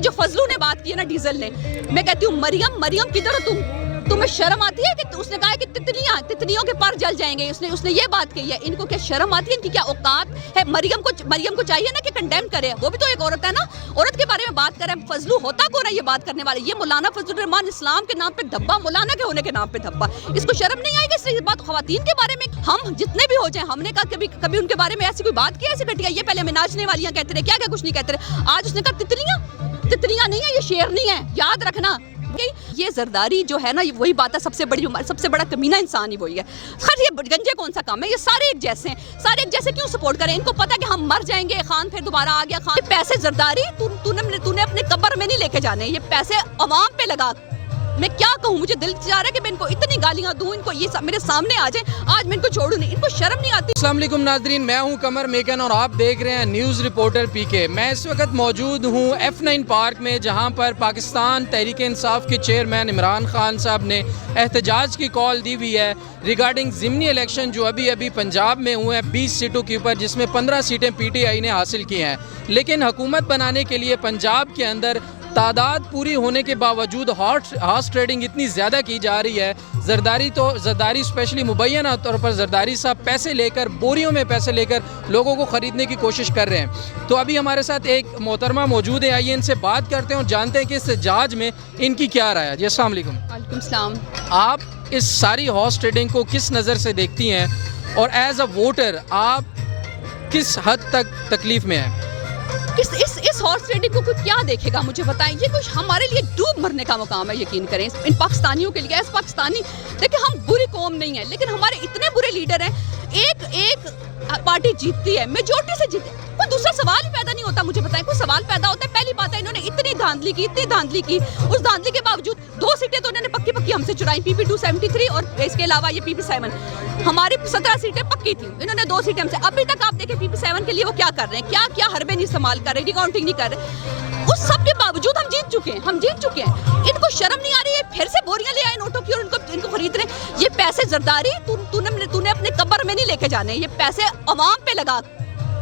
یہ جو فضلو نے بات کی ہے نا ڈیزل نے، میں کہتی ہوں مریم کدھر ہو تمہیں شرم آتی ہے کہ اس نے کہا ہے کہ تتلیوں کے پر جل جائیں گے، اس نے یہ بات کہی ہے، ان کو کیا شرم آتی ہے؟ ان کی کیا اوقات ہے؟ مریم کو چاہیے نا کہ کنڈیم کرے، وہ بھی تو ایک عورت ہے نا، عورت کے بارے میں بات کرے۔ فضلو ہوتا کون ہے یہ بات کرنے والے؟ یہ مولانا فضل الرحمان، اسلام کے نام پہ دھبا، مولانا کے ہونے کے نام پہ دھبا، اس کو شرم نہیں آئے گی؟ اس بات خواتین کے بارے میں ہم جتنے بھی ہو جائیں، ہم نے کہا کبھی ان کے بارے میں ایسی کوئی بات کی ایسی گھٹیا؟ یہ پہلے ہمیں ناچنے والیاں کہتے رہے، کیا کچھ نہیں کہتے رہے، آج اس نے کہا تتلیاں نہیں ہیں، یہ شیرنی ہے، یاد رکھنا۔ یہ زرداری جو ہے نا، وہی بات ہے، سب سے بڑا کمینہ انسان ہی وہی ہے۔ خیر یہ گنجے کون سا کام ہے؟ یہ سارے ایک جیسے ہیں، سارے ایک جیسے کیوں سپورٹ کریں؟ ان کو پتہ ہے کہ ہم مر جائیں گے، خان پھر دوبارہ آ گیا خان۔ پیسے زرداری تو نے اپنے قبر میں نہیں لے کے جانے، یہ پیسے عوام پہ لگا۔ میں کیا کہوں، مجھے دل چاہ رہا ہے کہ میں ان کو اتنی گالیاں دوں، ان کو یہ سب میرے سامنے آ جائیں، آج میں ان کو چھوڑوں نہیں، ان کو شرم نہیں آتی۔ السلام علیکم ناظرین، میں ہوں قمر میکن اور آپ دیکھ رہے ہیں نیوز رپورٹر پی کے۔ میں اس وقت موجود ہوں F9 پارک میں، جہاں پر پاکستان تحریک انصاف کے چیئرمین عمران خان صاحب نے احتجاج کی کال دی ہوئی ہے ریگارڈنگ ضمنی الیکشن جو ابھی پنجاب میں ہوئے ہیں 20 سیٹوں کے اوپر، جس میں 15 سیٹیں پی ٹی آئی نے حاصل کی ہیں، لیکن حکومت بنانے کے لیے پنجاب کے اندر تعداد پوری ہونے کے باوجود ہارس ٹریڈنگ اتنی زیادہ کی جا رہی ہے۔ زرداری اسپیشلی مبینہ طور پر زرداری صاحب پیسے لے کر، بوریوں میں پیسے لے کر لوگوں کو خریدنے کی کوشش کر رہے ہیں۔ تو ابھی ہمارے ساتھ ایک محترمہ موجود ہے، آئیے ان سے بات کرتے ہیں اور جانتے ہیں کہ اس احتجاج میں ان کی کیا رائے ہے۔ جی السلام علیکم۔ وعلیکم السلام۔ آپ اس ساری ہارس ٹریڈنگ کو کس نظر سے دیکھتی ہیں اور ایز اے ووٹر آپ کس حد تک تکلیف میں ہیں؟ اس ہارس ٹریڈنگ کو کیا دیکھے گا مجھے بتائیں؟ یہ کچھ ہمارے لیے ڈوب مرنے کا مقام ہے، یقین کریں ان پاکستانیوں کے لیے۔ ایسے پاکستانی دیکھیں، ہم بری قوم نہیں ہیں، لیکن ہمارے اتنے برے لیڈر ہیں، ایک پارٹی جیتتی ہے، میجورٹی سے جیتے، کوئی دوسرا سوال ہی پیدا نہیں ہوتا۔ مجھے بتائیں کوئی سوال پیدا ہوتا ہے؟ پہلی بات ہے انہوں نے اتنی دھاندلی کی، اس دھاندلی کے باوجود 2 سیٹیں تو انہوں نے پکی ہم سے چرائیں، پی پی 273 اور اس کے علاوہ یہ پی پی 7۔ ہماری 17 سیٹیں پکی تھیں، انہوں نے 2 سیٹیں ہم سے۔ ابھی تک آپ دیکھیں پی پی 7 کے لیے وہ کیا کر رہے ہیں، کیا حربے نہیں استعمال کر رہے، ڈیکاؤنٹنگ نہیں کر رہے۔ اس سب کے باوجود ہم جیت چکے ہیں۔ ان کو شرم نہیں آ رہی ہے؟ پھر سے بوریاں لے آئے نوٹوں کی اور ان کو خرید رہے ہیں۔ یہ پیسے زرداری تو نے اپنے قبر میں نہیں لے کے جانے، یہ پیسے عوام پہ لگا۔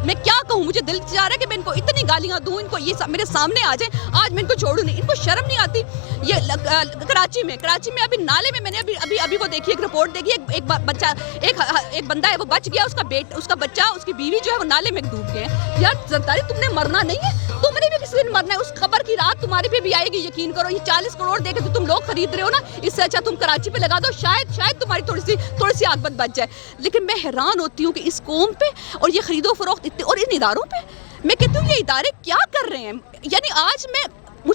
میں کیا کہوں، مجھے دل چاہ رہا ہے کہ میں ان کو اتنی گالیاں دوں، ان کو یہ سب میرے سامنے آ جائیں، آج میں ان کو چھوڑوں نہیں، ان کو شرم نہیں آتی۔ یہ کراچی میں ابھی نالے میں نے ابھی وہ دیکھی، ایک رپورٹ دیکھی، ایک بندہ ہے وہ بچ گیا، اس کا بچہ، اس کی بیوی جو ہے وہ نالے میں ڈوب گئے ہیں۔ یار زرداری تم نے مرنا نہیں ہے، تم نے بھی کسی دن مرنا ہے، اس خبر کی رات تمہارے پہ بھی آئے گی، یقین کرو۔ یہ 40 کروڑ دے کے تو تم لوگ خرید رہے ہو نا، اس سے اچھا تم کراچی پہ لگا دو، شاید تمہاری تھوڑی سی عاقبت بچ جائے۔ لیکن میں حیران ہوتی ہوں کہ اس قوم پہ اور یہ خرید و فروخت اور ان اداروں پہ، میں کہتی ہوں یہ ادارے کیا کر رہے ہیں؟ یعنی آج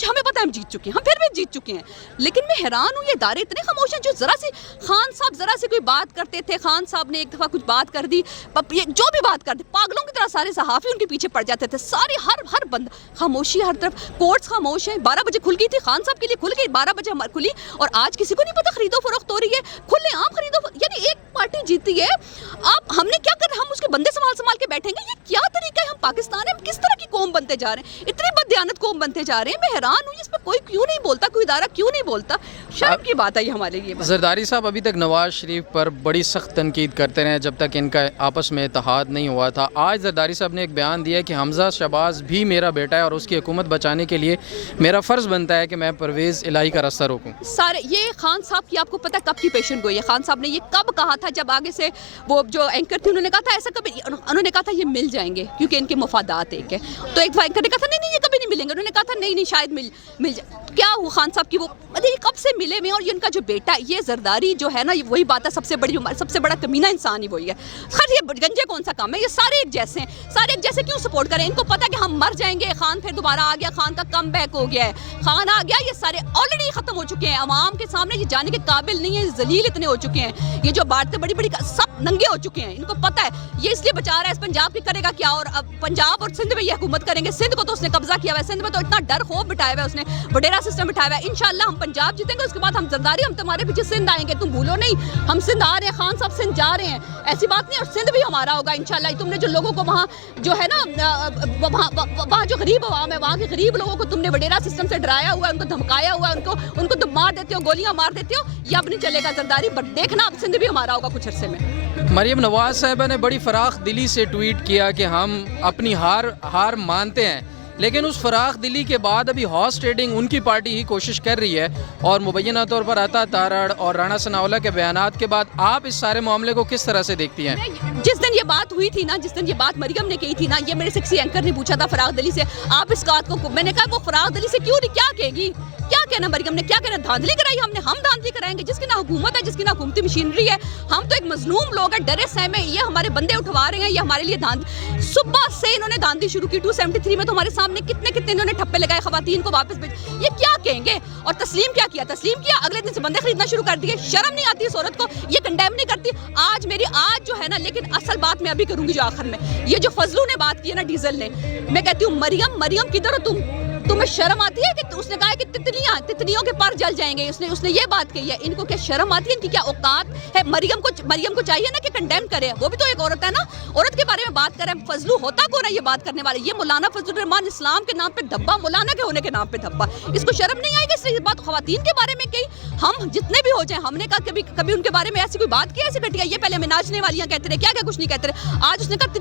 ہمیں پتہ ہے ہم جیت چکے ہیں، ہم پھر بھی جیت چکے ہیں، لیکن میں حیران ہوں یہ ادارے اتنے خاموش ہیں۔ جو خان صاحب ذرا سی کوئی بات کرتے تھے، خان صاحب نے ایک دفعہ کچھ بات کر دی، جو بھی بات کرتے پاگلوں کی طرح سارے صحافی ان کے پیچھے پڑ جاتے تھے، سارے ہر بند خاموشی، ہر طرف کورٹس خاموش ہیں۔ 12 بجے کھل گئی تھی، خان صاحب کے لیے کھل گئی، 12 بجے ہماری کھلی، اور آج کسی کو نہیں پتا خرید و فروخت ہو رہی ہے، کھلے عام خرید و فروخت۔ یعنی ایک پارٹی جیتی ہے، ہم نے کیا کر، ہم اس کے بندے سنبھال کے بیٹھیں گے؟ یہ کیا طریقہ ہے؟ ہم پاکستان ہیں، ہم کس طرح کی قوم بنتے جا رہے ہیں؟ اتنی بددیانت قوم بنتے جا رہے ہیں۔ میں حیران ہوں اس پہ کوئی کیوں نہیں بولتا، کوئی ادارہ کیوں نہیں بولتا؟ شرم کی بات ہے یہ ہمارے لیے۔ زرداری صاحب ابھی تک نواز شریف پر بڑی سخت تنقید کرتے رہے جب تک ان کا آپس میں اتحاد نہیں ہوا تھا۔ آج زرداری صاحب نے ایک بیان دیا کہ حمزہ شہباز بھی میرا بیٹا ہے اور اس کی حکومت بچانے کے لیے میرا فرض بنتا ہے کہ میں پرویز الہی کا راستہ روکوں۔ یہ خان صاحب کی آپ کو پتہ کب کی پیشن گوئی ہے؟ خان صاحب نے یہ کب کہا تھا؟ جب آگے سے وہ جو اینکر تھے انہوں نے کہا تھا ایسا کبھی، انہوں نے کہا تھا یہ مل جائیں گے کیونکہ ان کے مفادات ایک ہے، تو ایک اینکر نے کہا تھا نہیں یہ کبھی نہیں ملیں گے، انہوں نے کہا تھا نہیں شاید مل جائے۔ کیا ہوا خان صاحب کی وہ کب سے ملے ہوئے، اور یہ ان کا جو بیٹا یہ زرداری جو ہے نا، وہی بات ہے، سب سے بڑا کمینہ انسان ہی وہی ہے۔ خیر یہ گنجے کون سا کام ہے؟ یہ سارے ایک جیسے ہیں، سارے ایک جیسے کیوں سپورٹ کریں؟ ان کو پتہ ہے کہ ہم مر جائیں گے، خان پھر دوبارہ آ گیا، خان کا کم بیک ہو گیا ہے، خان آ گیا، یہ سارے آلریڈی ختم ہو چکے ہیں، عوام کے سامنے یہ جانے کے قابل نہیں ہیں، ذلیل اتنے ہو چکے ہیں، یہ جو باتیں بڑی سب ننگے ہو چکے ہیں، ان کو پتہ ہے یہ اس لیے بچا رہا ہے، اس پنجاب کی کرے گا کیا؟ اور اب پنجاب اور سندھ میں یہ حکومت کریں گے، سندھ کو تو اس نے قبضہ کیا ہوا ہے، سندھ میں تو اتنا ڈر خوف بٹھایا ہوا ہے اس نے، وڈیرا سسٹم بٹھایا ہوا ہے۔ انشاءاللہ ہم پنجاب جیتیں گے، اس کے بعد ہم زرداری، ہم تمہارے پیچھے سندھ آئیں گے، تم بھولو نہیں، ہم سندھ آ رہے ہیں، خان صاحب سندھ جا رہے ہیں، ایسی بات نہیں، اور سندھ بھی ہمارا ہوگا انشاءاللہ۔ تم نے جو لوگوں کو وہاں جو ہے نا، وہاں جو غریب عوام ہے، وہاں کے غریب لوگوں کو تم نے وڈیرا سسٹم سے ڈرایا ہوا ہے، ان کو دھمکایا ہوا ہے، ان کو تم مار دیتے ہو، گولیاں مار دیتے ہو، یہ اب نہیں چلے گا زرداری، بٹ دیکھنا اب سندھ بھی ہمارا ہوگا کچھ عرصے میں۔ مریم نواز صاحبہ نے بڑی فراخ دلی سے ٹویٹ کیا کہ ہم اپنی ہار مانتے ہیں، لیکن اس فراخ دلی کے بعد ابھی ہارس ٹریڈنگ ان کی پارٹی ہی کوشش کر رہی ہے، اور مبینہ طور پر عطا تارڑ اور رانا ثناءاللہ کے بیانات کے بعد آپ اس سارے معاملے کو کس طرح سے دیکھتی ہیں؟ جس دن یہ بات ہوئی تھی نا، جس دن یہ بات مریم نے کہی تھی نا، یہ میرے سیکسی اینکر نے پوچھا تھا فراخ دلی سے آپ اس بات کو، میں نے کہا وہ فراخ دلی سے کیوں نہیں، کیا کہے گی، کیا کہنا مریم نے، کیا کہنا، دھاندلی کرائی ہم نے، ہم دھاندلی کرائیں گے، جس کی نہ حکومت ہے، جس کی نہ حکومتی مشینری ہے، ہم تو ایک مظلوم لوگ ہیں، ڈرے سہمے، یہ ہمارے بندے اٹھوا رہے ہیں، یہ ہمارے لیے صبح سے انہوں نے دھاندلی شروع کی، 273 میں تو ہمارے سامنے کتنے انہوں نے ٹھپے لگائے خواتین کو واپس بھیج، یہ کیا کہیں گے؟ اور تسلیم کیا تسلیم کیا، اگلے دن سے بندے خریدنا شروع کر دیے، شرم نہیں آتی اس عورت کو، یہ کنڈیم نہیں کرتی آج جو ہے نا، لیکن اصل بات میں ابھی کروں گی جو آخر میں، یہ جو فضلو نے بات کی ہے نا ڈیزل نے، میں کہتی ہوں مریم کدھر ہو تمہیں شرم آتی ہے کہ اس نے کہا کہ تتلیوں کے پر جل جائیں گے، اس نے یہ بات کہی ہے، ان کو کیا شرم آتی ہے، ان کی کیا اوقات ہے؟ مریم کو چاہیے نا کہ کنڈیم کرے، وہ بھی تو ایک عورت ہے نا، عورت کے بارے میں بات کرے، فضلو ہوتا کون ہے یہ بات کرنے والے؟ یہ مولانا فضل الرحمان اسلام کے نام پہ دھبا، مولانا کے ہونے کے نام پہ دھبا، اس کو شرم نہیں آئے گی اس نے یہ بات خواتین کے بارے میں کہی؟ ہم جتنے بھی ہو جائیں، ہم نے کہا کبھی ان کے بارے میں ایسی کوئی بات کی ایسی گھٹیا؟ یہ پہلے ہمیں ناچنے والیاں کہتے رہے، کیا کچھ نہیں کہتے رہے، آج اس نے کہا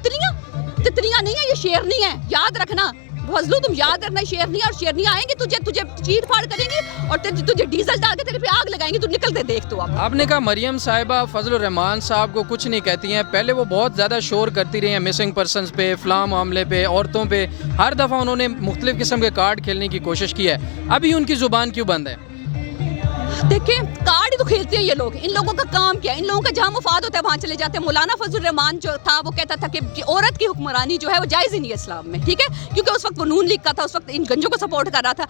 تتلیاں نہیں ہیں، یہ شیر نہیں ہے، یاد رکھنا فضلو، تم یاد رکھنا شیرنی، اور شیرنی آئیں گی تجھے چیٹ پھاڑ کریں گی اور تجھے ڈیزل ڈال کے تیرے پہ آگ لگائیں گی، تو نکل دے دیکھ تو آپ نے کہا مریم صاحبہ فضل الرحمان صاحب کو کچھ نہیں کہتی ہیں، پہلے وہ بہت زیادہ شور کرتی رہی ہیں مسنگ پرسنز پہ، فلاں معاملے پہ، عورتوں پہ، ہر دفعہ انہوں نے مختلف قسم کے کارڈ کھیلنے کی کوشش کی ہے، ابھی ان کی زبان کیوں بند ہے؟ دیکھیں کارڈ ہی تو کھیلتے ہیں یہ لوگ، ان لوگوں کا کام کیا ہے؟ ان لوگوں کا جہاں مفاد ہوتا ہے وہاں چلے جاتے ہیں۔ مولانا فضل الرحمان جو تھا وہ کہتا تھا کہ عورت کی حکمرانی جو ہے وہ جائز ہی نہیں ہے اسلام میں، ٹھیک ہے، کیونکہ اس وقت وہ نون لیگ کا تھا، اس وقت ان گنجوں کو سپورٹ کر رہا تھا،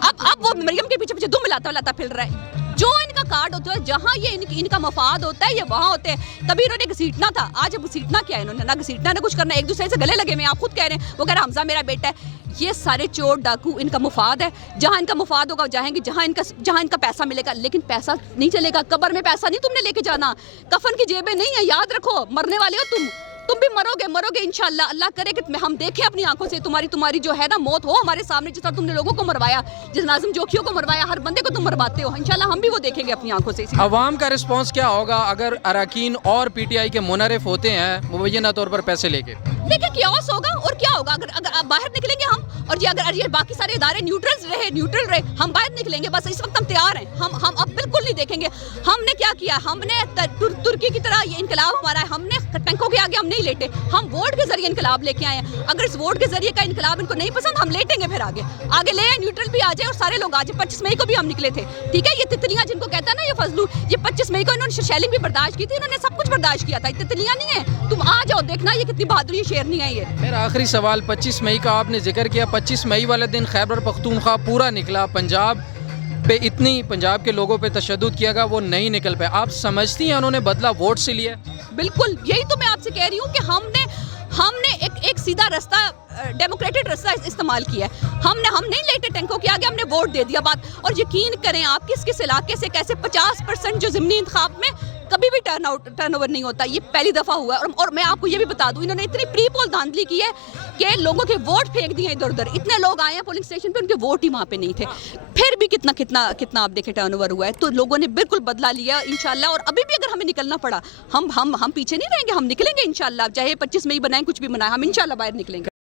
اب وہ مریم کے پیچھے دم ملاتا پھر رہا ہے۔ جو ان کا کارڈ ہوتا ہے، جہاں یہ ان کا مفاد ہوتا ہے، یہ وہاں ہوتے ہیں۔ کبھی انہوں نے گھسیٹنا تھا، آج اب گھسیٹنا کیا ہے؟ انہوں نے نہ گھسیٹنا نہ کچھ کرنا، ایک دوسرے سے گلے لگے ہوئے ہیں، آپ خود کہہ رہے ہیں، وہ کہہ رہا حمزہ میرا بیٹا ہے۔ یہ سارے چور ڈاکو ان کا مفاد ہے، جہاں ان کا مفاد ہوگا جائیں گے، جہاں ان کا پیسہ ملے گا، لیکن پیسہ نہیں چلے گا، قبر میں پیسہ نہیں تم نے لے کے جانا، کفن کی جیبیں نہیں ہے، یاد رکھو، مرنے والے ہو تم بھی مرو گے انشاءاللہ، اللہ کرے کہ ہم دیکھیں اپنی آنکھوں سے تمہاری جو ہے نا موت ہو ہمارے سامنے، جس طرح تم نے لوگوں کو مروایا، جس ناظم جوکھیوں کو مروایا، ہر بندے کو تم مرواتے ہو، انشاءاللہ ہم بھی وہ دیکھیں گے اپنی آنکھوں سے۔ عوام کا رسپانس کیا ہوگا اگر اراکین اور پی ٹی آئی کے منحرف ہوتے ہیں مبینہ طور پر پیسے لے کے؟ لیکن کیوس ہوگا، اور کیا ہوگا اگر باہر نکلیں گے ہم، اور اگر یہ باقی سارے ادارے نیوٹرل رہے، ہم باہر نکلیں گے، بس اس وقت ہم تیار ہیں، ہم اب بالکل نہیں دیکھیں گے۔ ہم نے کیا کیا؟ ہم نے ترکی کی طرح یہ انقلاب ہمارا ہے، ہم نے ٹینکوں کے آگے ہم نہیں لیٹے، ہم ووٹ کے ذریعے انقلاب لے کے آئے ہیں۔ اگر اس ووٹ کے ذریعے کا انقلاب ان کو نہیں پسند، ہم لیٹیں گے، پھر آگے لے آئے، نیوٹرل بھی آ جائے اور سارے لوگ آ جائیں۔ 25 مئی کو بھی ہم نکلے تھے، ٹھیک ہے، یہ تتلیاں جن کو کہتا ہے نا یہ فضلو، یہ 25 مئی کو انہوں نے شیلنگ بھی برداشت کی تھی، انہوں نے سب کچھ برداشت کیا تھا، یہ تتلیاں نہیں ہیں، تم آ جاؤ دیکھنا یہ کتنی بہادری شیرنی ہے۔ یہ میرا آخری سوال، 25 مئی کا آپ نے ذکر کیا، 25 مئی والے دن خیبر پختونخوا پورا نکلا، پنجاب کے لوگوں پہ تشدد کیا گیا، وہ نہیں نکل پائے، آپ سمجھتی ہیں انہوں نے بدلہ ووٹ سے لیا؟ بالکل، یہی تو میں آپ سے کہہ رہی ہوں کہ ہم نے ایک سیدھا رستہ، ڈیموکریٹک رستہ استعمال کیا ہے، ہم نہیں لیٹے ٹینکوں کے آگے، ہم نے ووٹ دے دیا بات۔ اور یقین کریں آپ کس علاقے سے کیسے 50% جو ضمنی انتخاب میں کبھی بھی ٹرن اوور نہیں ہوتا، یہ پہلی دفعہ ہوا ہے۔ اور میں آپ کو یہ بھی بتا دوں، انہوں نے اتنی پری پول دھاندلی کی ہے کہ لوگوں کے ووٹ پھینک دیے ادھر ادھر، اتنے لوگ آئے ہیں پولنگ اسٹیشن پہ، ان کے ووٹ ہی وہاں پہ نہیں تھے، پھر بھی کتنا آپ دیکھیں ٹرن اوور ہوا ہے۔ تو لوگوں نے بالکل بدلا لیا انشاءاللہ، اور ابھی بھی اگر ہمیں نکلنا پڑا، ہم پیچھے نہیں رہیں گے، ہم نکلیں گے انشاءاللہ، چاہے 25 مئی بنائیں، کچھ بھی بنائیں، ہم انشاءاللہ باہر نکلیں گے۔